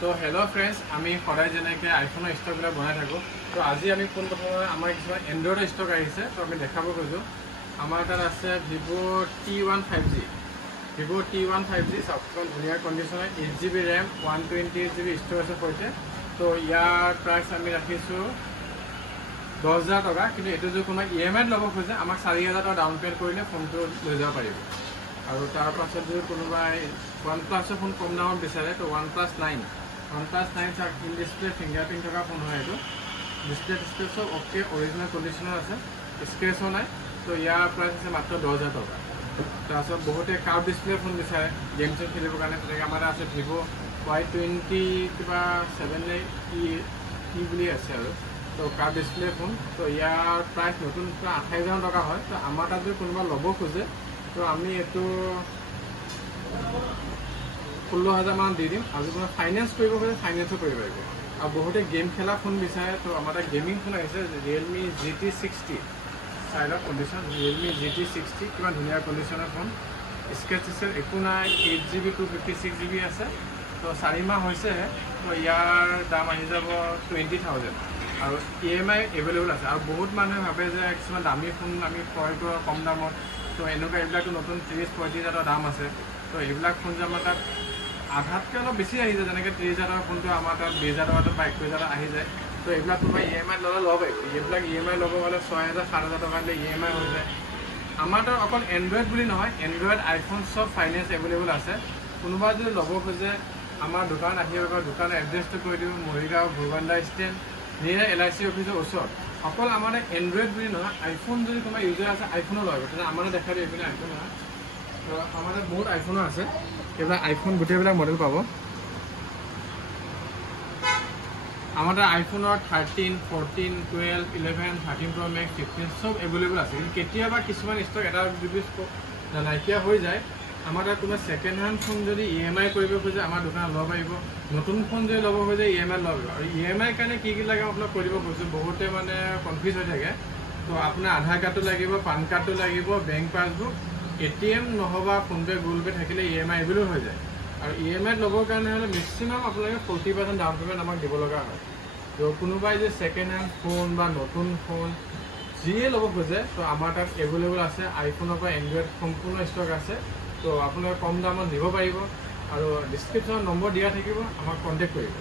তো hello' friends, আমি সদায় যেনেকৈ আইফোনৰ ষ্টকবিলাক বনাই থাকোঁ। তো আজি আমি পোনপ্ৰথমে আমাৰ কিছুমান এণ্ড্ৰইডৰ ষ্টক আহিছে, তো আমি দেখাব খোজোঁ। আমাৰ তাত আছে Vivo' T1 5G। Vivo' T1 5G চাওকচোন, ধুনীয়া কণ্ডিশ্যনৰ 8GB ৰেম 128GB ষ্ট'ৰেজৰ সৈতে। তো ইয়াৰ প্ৰাইচ আমি ৰাখিছোঁ 10,000 টকা। কিন্তু এইটো যদি কোনোবাই EMIত ল'ব খোজে, আমাক 4,000 টকা ডাউন পে'মেণ্ট কৰিলে ফোনটো লৈ যাব পাৰিব। আৰু তাৰ পাছত যদি কোনোবাই OnePlus ফোন কম দামত বিচাৰে, তো OnePlus 9 চাওক, ইন ডিছপ্লে ফিংগাৰপ্ৰিণ্ট থকা ফোন হয়। এইটো ডিছপ্লে চব অ'কে, অৰিজিনেল কণ্ডিশ্যনৰ আছে, স্ক্ৰেচো নাই। তো ইয়াৰ প্ৰাইচ আছে মাত্ৰ 10,000 টকা। তাৰপিছত বহুতে কাৰ্ভ ডিছপ্লে ফোন বিচাৰে গেম চেম খেলিবৰ কাৰণে, তেনেকৈ আমাৰ আছে ভিভ' Y20 কিবা 7 ই বুলি আছে আৰু। তো কাৰ্ভ ডিছপ্লে ফোন, তো ইয়াৰ প্ৰাইচ নতুন 28,000 টকা হয়। তো আমাৰ তাত যদি কোনোবা ল'ব খোজে, তো আমি এইটো 16,000 মান দি দিম। আৰু যদি ফাইনেন্স কৰিব খোজে, ফাইনেন্সো কৰিব পাৰিব। আৰু বহুতে গেম খেলা ফোন বিচাৰে, তো আমাৰ তাত গেমিং ফোন আহিছে Realme GT60। চাইডৰ কণ্ডিশ্যন Realme GT60 কিমান ধুনীয়া কণ্ডিশ্যনৰ ফোন, স্ক্ৰেচ একো নাই। 8GB 256GB আছে। তো 4 মাহ হৈছেহে। তো ইয়াৰ দাম আহি যাব 20,000। আৰু EMI এভেইলেবল আছে। আৰু বহুত মানুহে ভাবে যে কিছুমান দামী ফোন আমি ক্ৰয় কৰোঁ কম দামত, তো এনেকুৱা এইবিলাকতো নতুন 30-35,000 দাম আছে। তো এইবিলাক ফোন যে আমাৰ তাত আধাতকৈ অলপ বেছি আহি যায়, যেনেকৈ 30,000 ফোনটো আমাৰ তাত 20,000 বা 21,000 আহি যায়। তো এইবিলাক তোমাৰ EMIত ল'লে ল'ব পাৰিব। এইবিলাক EMI ল'ব গ'লে 6,000-7,000 টকা দিলে EMI হৈ যায়। আমাৰ তাত অকল এণ্ড্ৰইড বুলি নহয়, এণ্ড্ৰইড আইফোন চব ফাইনেন্স এভেইলেবল আছে। কোনোবা যদি ল'ব খোজে, আমাৰ দোকান আহিব পাৰিব। দোকানৰ এড্ৰেছটো কৈ দিওঁ, মৰিগাঁও ভুৰবান্ধা ষ্টেণ্ড নিয়েৰ LIC অফিচৰ ওচৰত। অকল আমাৰ এণ্ড্ৰইড বুলি নহয়, আইফোন যদি কোনোবা ইউজাৰ আছে আইফোনো ল'ব, তেনে আমাৰ দেখা দিওঁ এইপিনে আইফোন নহয়। তো আমাৰ তাত বহুত আইফোনো আছে, সেইবিলাক আইফোন গোটেইবিলাক মডেল পাব। আমাৰ তাত আইফোনৰ 13, 14, 12, 11, 13 Pro Max, 15 চব এভেইলেবল আছে। কিন্তু কেতিয়াবা কিছুমান ষ্টক এটা যদি নাইকিয়া হৈ যায়, আমাৰ তাত কোনোবা ছেকেণ্ড হেণ্ড ফোন যদি EMI কৰিব খোজে, আমাৰ দোকানত ল'ব পাৰিব। নতুন ফোন যদি ল'ব খোজে EMI ল'ব পাৰিব। আৰু EMI কাৰণে কি লাগে মই আপোনাক কৰিব খোজোঁ, বহুতে মানে কনফিউজ হৈ থাকে। তো আপোনাৰ আধাৰ কাৰ্ডটো লাগিব, পান কাৰ্ডটো লাগিব, বেংক পাছবুক, ATM নহ'বা ফোনপে গুগল পে থাকিলে EMI এভেইলেবল হৈ যায়। আৰু EMIত ল'বৰ কাৰণে হ'লে মেক্সিমাম আপোনালোকে 40% ডাউন পে'মেণ্ট আমাক দিব লগা হয়। তো কোনোবাই যে ছেকেণ্ড হেণ্ড ফোন বা নতুন ফোন যিয়ে ল'ব খোজে, তো আমাৰ তাত এভেইলেবল আছে। আইফোনৰ পৰা এণ্ড্ৰইড সম্পূৰ্ণ ষ্টক আছে। তো আপোনালোকে কম দামত নিব পাৰিব। আৰু ডিছক্ৰিপশ্যনত নম্বৰ দিয়া থাকিব, আমাক কণ্টেক্ট কৰিব।